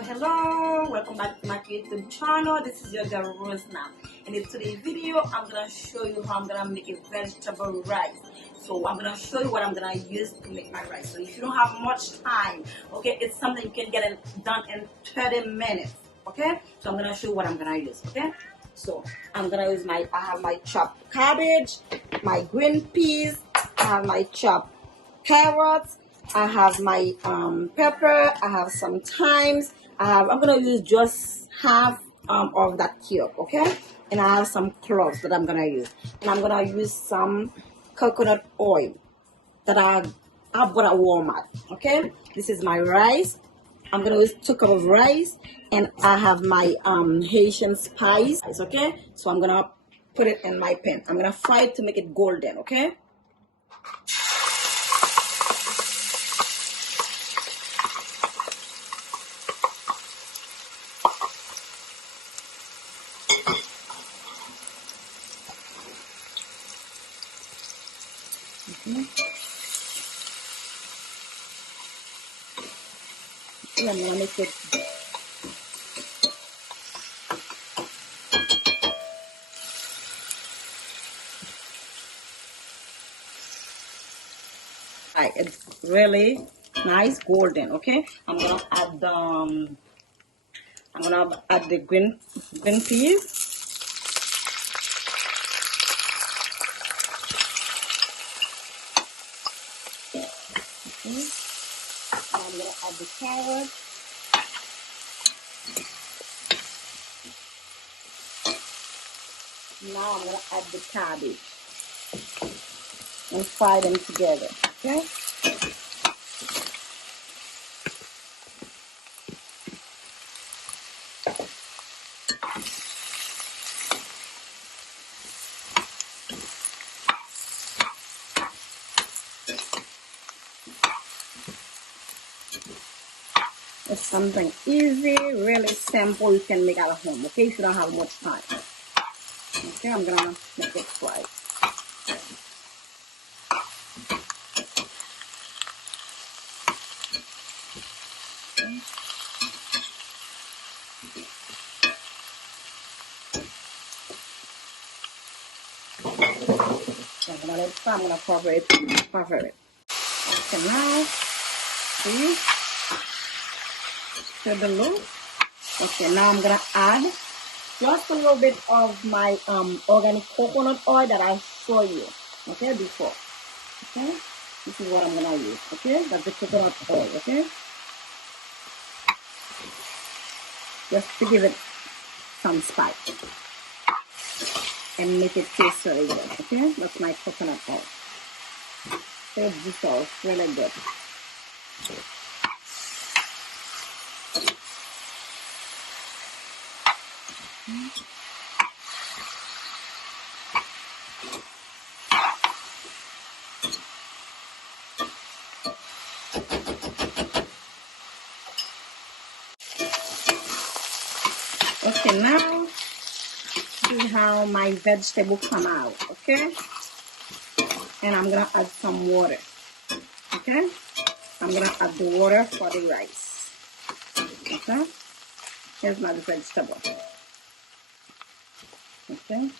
Hello, welcome back to my YouTube channel. This is your girl Rose now, and in today's video I'm gonna show you how I'm gonna make a vegetable rice. So I'm gonna show you what I'm gonna use to make my rice. So if you don't have much time, okay, it's something you can get done in 30 minutes. Okay, so I'm gonna show you what I'm gonna use. Okay, so I'm gonna use I have my chopped cabbage, my green peas, I have my chopped carrots, I have my pepper, I have some thymes, I'm gonna use just half of that cube, okay? And I have some cloves that I'm gonna use, and I'm gonna use some coconut oil that I bought at Walmart. Okay, this is my rice. I'm gonna use 2 cups of rice, and I have my Haitian spice. Okay, so I'm gonna put it in my pan. I'm gonna fry it to make it golden. Okay. I'm gonna make it. Right, it's really nice golden. Okay, I'm gonna add the green peas. Okay. I'm gonna add the carrot. Now I'm gonna add the cabbage and fry them together. Okay. It's something easy, really simple. You can make at home. Okay, if you don't have much time. Okay, I'm gonna make it fry. I'm gonna let it fry. I'm gonna cover it. Okay, now see the look. Okay, now I'm gonna add just a little bit of my organic coconut oil that I show you. Okay, before. Okay, this is what I'm gonna use. Okay, that's the coconut oil. Okay, just to give it some spice and make it taste really good. Okay, that's my coconut oil. Okay, this is really good. Okay, now see how my vegetable come out. Okay, and I'm gonna add some water. Okay, I'm gonna add the water for the rice. Okay, here's my vegetable. Okay,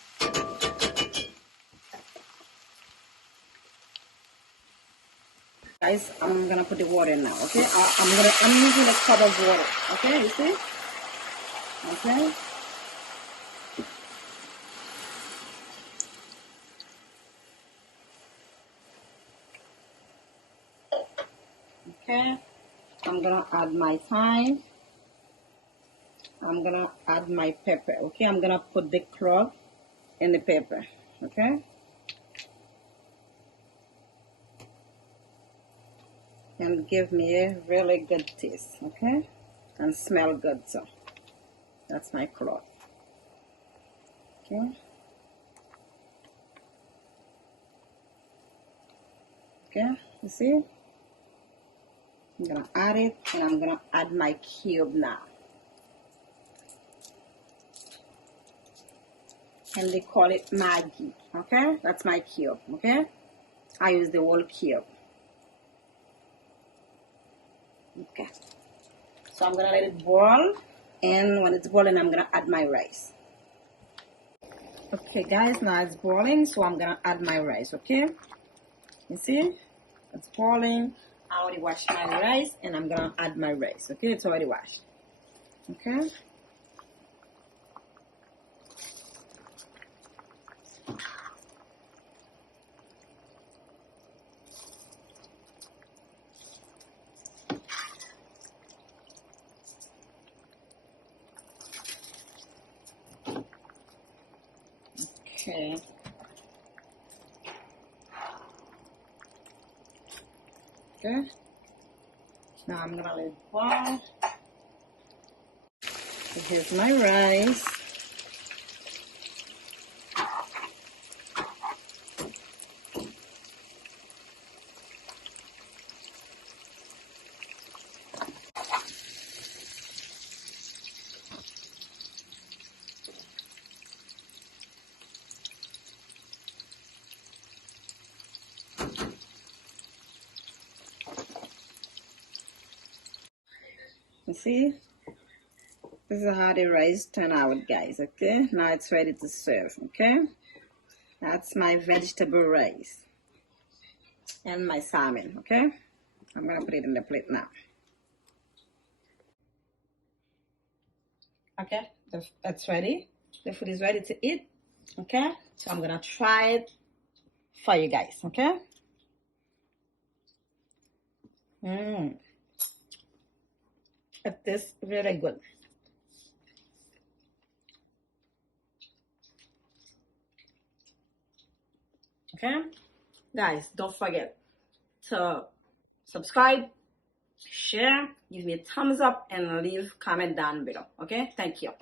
guys, I'm gonna put the water now. Okay, I'm using a cup of water. Okay, you see? Okay. Okay, I'm gonna add my thyme. I'm gonna add my pepper. Okay, I'm gonna put the clove in the pepper. Okay, and give me a really good taste. Okay, and smell good. So that's my clove. Okay. Okay, you see? I'm gonna add it, and I'm gonna add my cube now. And they call it Maggi. Okay, that's my cube. Okay, I use the whole cube. Okay, So I'm gonna let it boil, and when it's boiling, I'm gonna add my rice. Okay guys, now it's boiling, so I'm gonna add my rice. Okay, you see it's boiling. I already washed my rice, and I'm gonna add my rice. Okay, it's already washed. Okay. Okay. Okay. Now I'm gonna let it boil. So here's my rice. You see? This is how the rice turn out, guys. Okay, now it's ready to serve. Okay, that's my vegetable rice and my salmon. Okay, I'm gonna put it in the plate now. Okay, that's ready. The food is ready to eat. Okay, so I'm gonna try it for you guys. Okay. It tastes very good. Okay, guys, don't forget to subscribe, share, give me a thumbs up, and leave comment down below. Okay, thank you.